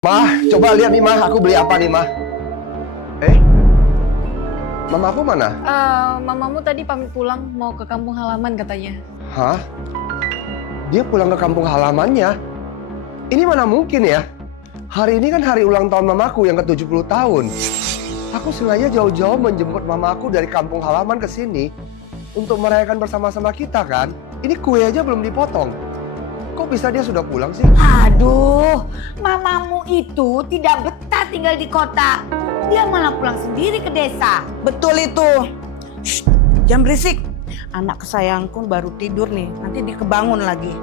Mah, coba lihat nih Mah, aku beli apa nih Mah? Mama aku mana? Mamamu tadi pamit pulang mau ke kampung halaman katanya. Hah? Dia pulang ke kampung halamannya? Ini mana mungkin ya? Hari ini kan hari ulang tahun mamaku yang ke-70 tahun. Aku sengaja jauh-jauh menjemput mamaku dari kampung halaman ke sini untuk merayakan bersama-sama kita kan? Ini kue aja belum dipotong. Kok bisa dia sudah pulang sih? Aduh, mamamu itu tidak betah tinggal di kota. Dia malah pulang sendiri ke desa. Betul itu. Shh, jangan berisik. Anak kesayanganku baru tidur nih, nanti dia kebangun lagi.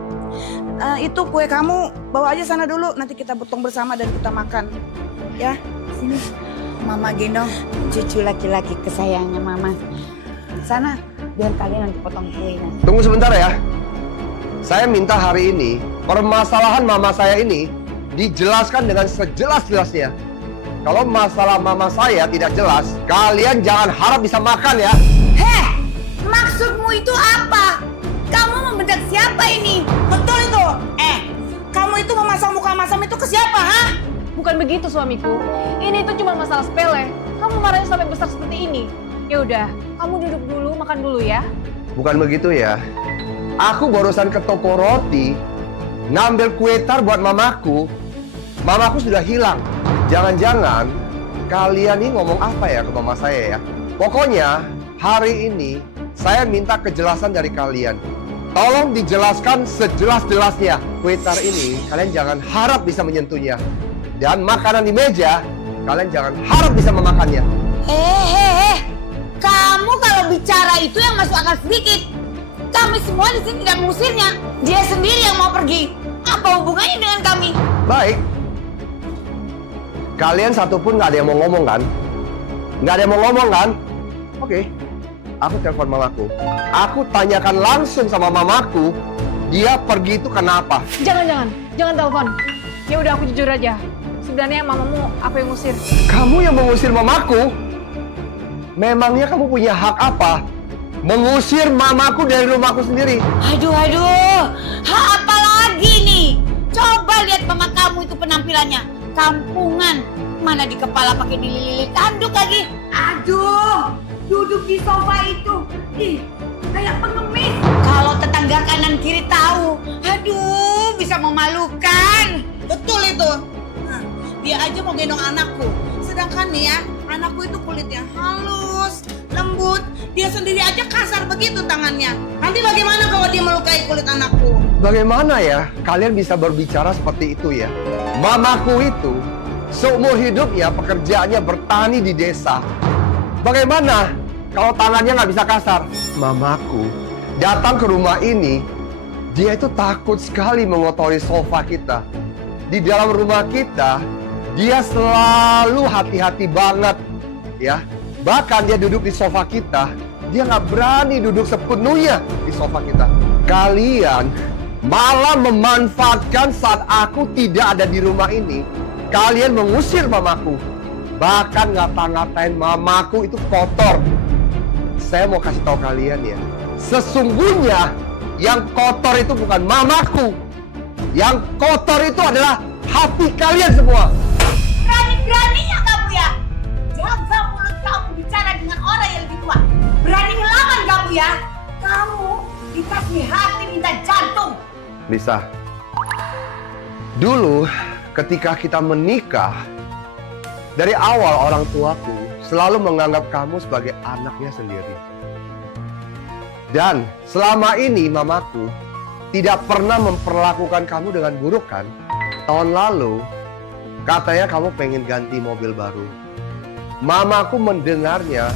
Itu kue kamu bawa aja sana dulu, nanti kita potong bersama dan kita makan. Ya, sini. Mama gendong cucu laki-laki kesayangannya Mama. Sana, biar kalian nanti potong kuenya. Tunggu sebentar ya. Saya minta hari ini permasalahan mama saya ini dijelaskan dengan sejelas-jelasnya. Kalau masalah mama saya tidak jelas, kalian jangan harap bisa makan ya. Heh, maksudmu itu apa? Kamu membedak siapa ini? Betul itu. Kamu itu memasang muka masam itu ke siapa, ha? Bukan begitu suamiku. Ini itu cuma masalah sepele. Kamu marahnya sampai besar seperti ini. Ya udah, kamu duduk dulu, makan dulu ya. Bukan begitu ya. Aku barusan ke toko roti, ngambil kue tar buat mamaku. Mamaku sudah hilang. Jangan-jangan kalian ini ngomong apa ya ke mama saya ya? Pokoknya hari ini saya minta kejelasan dari kalian. Tolong dijelaskan sejelas-jelasnya. Kue tar ini kalian jangan harap bisa menyentuhnya. Dan makanan di meja, kalian jangan harap bisa memakannya. Kamu kalau bicara itu yang masuk akal sedikit. Kami semua di sini tidak mengusirnya. Dia sendiri yang mau pergi. Apa hubungannya dengan kami? Baik. Kalian satupun nggak ada yang mau ngomong kan? Nggak ada yang mau ngomong kan? Oke. Aku telepon mamaku. Aku tanyakan langsung sama mamaku. Dia pergi itu kenapa? Jangan telepon. Ya udah aku jujur aja. Sebenarnya mamamu aku yang ngusir. Kamu yang mengusir mamaku? Memangnya kamu punya hak apa? Mengusir mamaku dari rumahku sendiri. Aduh. Apa lagi nih? Coba lihat mama kamu itu penampilannya. Kampungan. Mana di kepala pakai dililit tanduk lagi. Aduh, duduk di sofa itu. Ih, kayak pengemis. Kalau tetangga kanan kiri tahu, aduh, bisa memalukan. Betul itu. Nah, dia aja mau gendong anakku. Sedangkan nih ya, anakku itu kulitnya halus, lembut. Dia sendiri aja kasar begitu tangannya. Nanti bagaimana kalau dia melukai kulit anakku? Bagaimana ya kalian bisa berbicara seperti itu ya? Mamaku itu seumur hidupnya pekerjaannya bertani di desa. Bagaimana kalau tangannya nggak bisa kasar? Mamaku datang ke rumah ini, dia itu takut sekali mengotori sofa kita. Di dalam rumah kita, dia selalu hati-hati banget ya. Bahkan dia duduk di sofa kita, dia nggak berani duduk sepenuhnya di sofa kita. Kalian malah memanfaatkan saat aku tidak ada di rumah ini. Kalian mengusir mamaku. Bahkan ngata-ngatain mamaku itu kotor. Saya mau kasih tahu kalian ya. Sesungguhnya yang kotor itu bukan mamaku. Yang kotor itu adalah hati kalian semua. Berani-beraninya kamu ya. Jaga mulut kamu bicara dengan orang yang lebih tua. Berani ngelawan kamu ya. Kamu dikasih hati minta jantung. Lisa, dulu ketika kita menikah, dari awal orang tuaku selalu menganggap kamu sebagai anaknya sendiri. Dan selama ini mamaku tidak pernah memperlakukan kamu dengan buruk kan? Tahun lalu katanya kamu pengen ganti mobil baru. Mamaku mendengarnya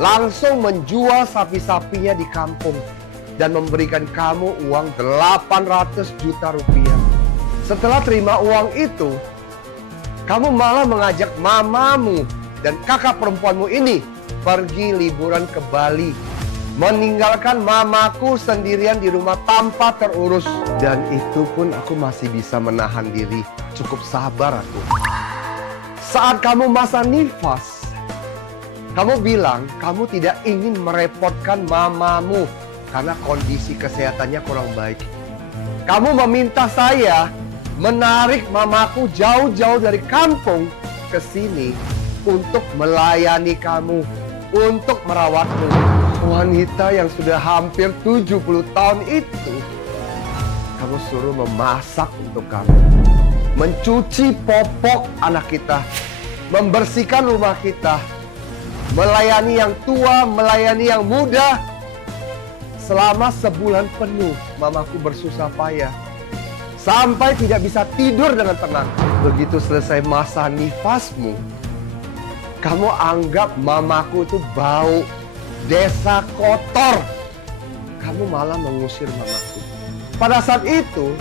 langsung menjual sapi-sapinya di kampung dan memberikan kamu uang 800 juta rupiah. Setelah terima uang itu, kamu malah mengajak mamamu dan kakak perempuanmu ini pergi liburan ke Bali. Meninggalkan mamaku sendirian di rumah tanpa terurus. Dan itu pun aku masih bisa menahan diri. Cukup sabar aku. Saat kamu masa nifas, kamu bilang kamu tidak ingin merepotkan mamamu karena kondisi kesehatannya kurang baik. Kamu meminta saya menarik mamaku jauh-jauh dari kampung ke sini untuk melayani kamu, untuk merawatmu. Wanita yang sudah hampir 70 tahun itu, kamu suruh memasak untuk kamu, mencuci popok anak kita, membersihkan rumah kita, melayani yang tua, melayani yang muda. Selama sebulan penuh, mamaku bersusah payah sampai tidak bisa tidur dengan tenang. Begitu selesai masa nifasmu, kamu anggap mamaku itu bau, desa kotor. Kamu malah mengusir mamaku. Pada saat itu,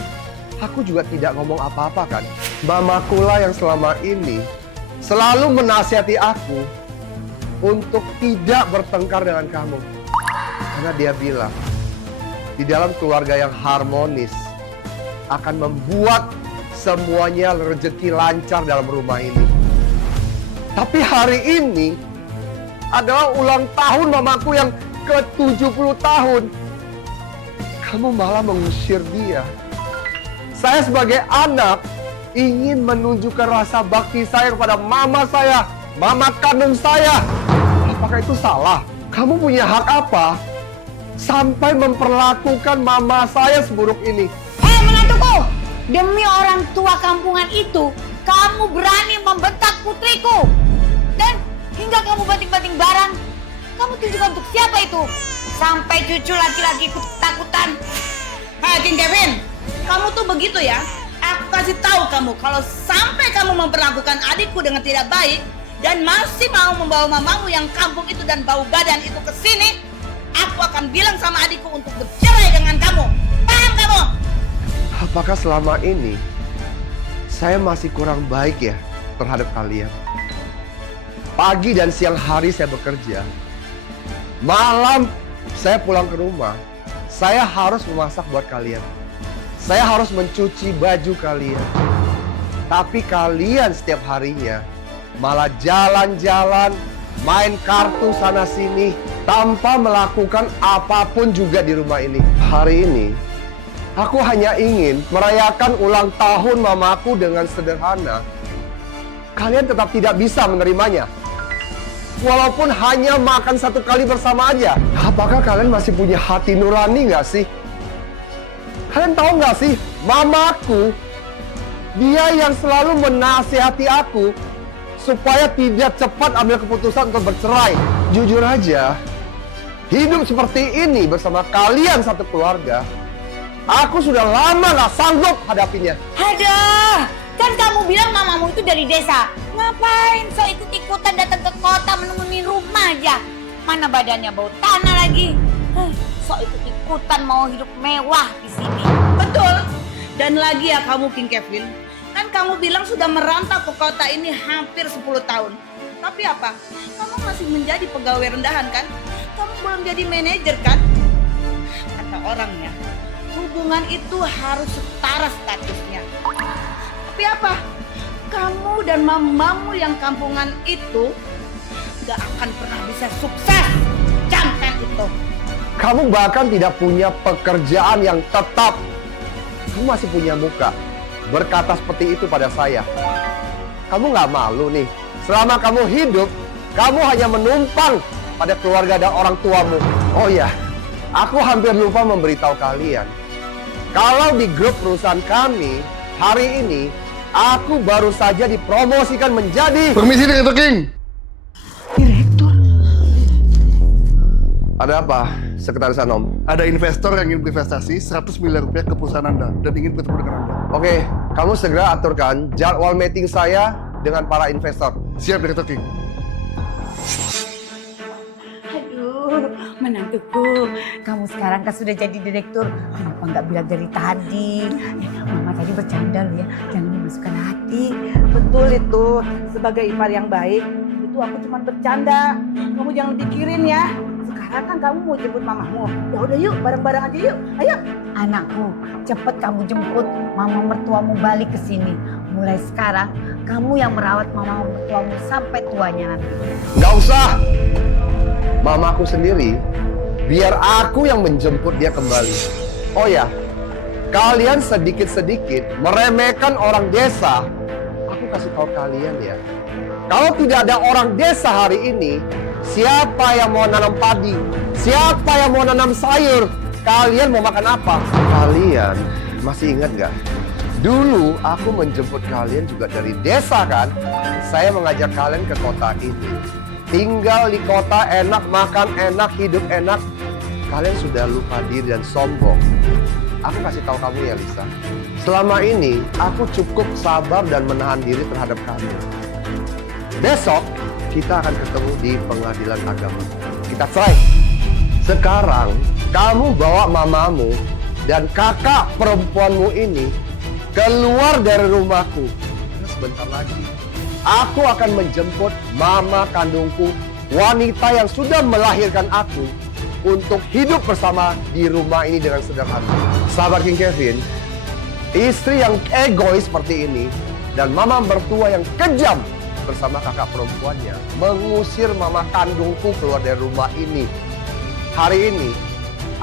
aku juga tidak ngomong apa-apa kan. Mamakulah yang selama ini selalu menasihati aku untuk tidak bertengkar dengan kamu. Karena dia bilang, di dalam keluarga yang harmonis akan membuat semuanya rezeki lancar dalam rumah ini. Tapi hari ini adalah ulang tahun mamaku yang ke-70 tahun. Kamu malah mengusir dia. Saya sebagai anak ingin menunjukkan rasa bakti saya kepada mama saya, mama kandung saya. Apakah itu salah? Kamu punya hak apa sampai memperlakukan mama saya seburuk ini? Menantuku, demi orang tua kampungan itu, kamu berani membentak putriku. Dan hingga kamu banting-banting barang, kamu tunjukkan untuk siapa itu? Sampai cucu laki-laki ikut ketakutan. Hai King Kevin, kamu tuh begitu ya? Aku kasih tahu kamu, kalau sampai kamu memperlakukan adikku dengan tidak baik dan masih mau membawa mamamu yang kampung itu dan bau badan itu ke sini, aku akan bilang sama adikku untuk bercerai dengan kamu. Paham kamu? Apakah selama ini saya masih kurang baik ya terhadap kalian? Pagi dan siang hari saya bekerja. Malam saya pulang ke rumah. Saya harus memasak buat kalian. Saya harus mencuci baju kalian. Tapi kalian setiap harinya malah jalan-jalan, main kartu sana sini tanpa melakukan apapun juga di rumah ini. Hari ini aku hanya ingin merayakan ulang tahun mamaku dengan sederhana. Kalian tetap tidak bisa menerimanya. Walaupun hanya makan satu kali bersama aja. Apakah kalian masih punya hati nurani nggak sih? Kalian tahu nggak sih, mamaku, dia yang selalu menasihati aku supaya tidak cepat ambil keputusan untuk bercerai. Jujur aja, hidup seperti ini bersama kalian satu keluarga, aku sudah lama gak sanggup hadapinya. Aduh, kan kamu bilang mamamu itu dari desa. Ngapain so ikut-ikutan datang ke kota menemui rumah aja? Mana badannya bau tanah lagi. So ikut-ikutan mau hidup mewah di sini. Betul. Dan lagi ya kamu King Kevin, kan kamu bilang sudah merantau ke kota ini hampir 10 tahun. Tapi apa? Kamu masih menjadi pegawai rendahan kan? Kamu belum jadi manajer kan? Kata orang ya, hubungan itu harus setara statusnya. Tapi apa? Kamu dan mamamu yang kampungan itu gak akan pernah bisa sukses. Camkan itu. Kamu bahkan tidak punya pekerjaan yang tetap. Kamu masih punya muka berkata seperti itu pada saya. Kamu gak malu nih? Selama kamu hidup, kamu hanya menumpang pada keluarga dan orang tuamu. Oh ya, aku hampir lupa memberitahu kalian. Kalau di grup perusahaan kami, hari ini, aku baru saja dipromosikan menjadi... Permisi Direktur King. Direktur? Ada apa, Sekretaris Anom? Ada investor yang ingin berinvestasi 100 miliar rupiah ke perusahaan Anda dan ingin bertemu dengan Anda. Oke, kamu segera aturkan jadwal meeting saya dengan para investor. Siap Direktur King. Aduh, menantuku, kamu sekarang kan sudah jadi direktur. Kenapa nggak bilang dari tadi? Mama tadi bercanda loh ya, jangan dimasukkan hati. Betul itu. Sebagai ipar yang baik, itu aku cuma bercanda. Kamu jangan pikirin ya. Sekarang kan kamu mau jemput mamamu. Ya udah yuk, bareng-bareng aja yuk. Ayo. Anakku, cepet kamu jemput mama mertuamu balik ke sini. Mulai sekarang, kamu yang merawat mama mertuamu sampai tuanya nanti. Nggak usah. Mamaku sendiri, biar aku yang menjemput dia kembali. Oh ya, kalian sedikit-sedikit meremehkan orang desa, aku kasih tahu kalian ya. Kalau tidak ada orang desa hari ini, siapa yang mau nanam padi? Siapa yang mau nanam sayur? Kalian mau makan apa? Kalian masih ingat gak? Dulu aku menjemput kalian juga dari desa kan? Saya mengajak kalian ke kota ini. Tinggal di kota enak, makan enak, hidup enak. Kalian sudah lupa diri dan sombong. Aku kasih tahu kamu ya Lisa. Selama ini aku cukup sabar dan menahan diri terhadap kamu. Besok kita akan ketemu di pengadilan agama. Kita cerai. Sekarang kamu bawa mamamu dan kakak perempuanmu ini keluar dari rumahku. Karena sebentar lagi aku akan menjemput mama kandungku, wanita yang sudah melahirkan aku, untuk hidup bersama di rumah ini dengan sederhana. Sahabat King Kevin, istri yang egois seperti ini dan mama mertua yang kejam bersama kakak perempuannya mengusir mama kandungku keluar dari rumah ini. Hari ini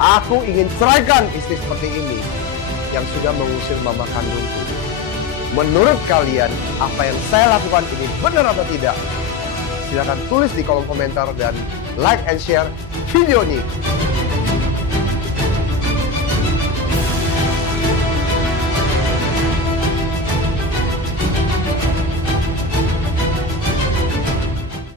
aku ingin ceraikan istri seperti ini yang sudah mengusir mama kandungku. Menurut kalian, apa yang saya lakukan ini benar atau tidak? Silakan tulis di kolom komentar dan like and share video ini.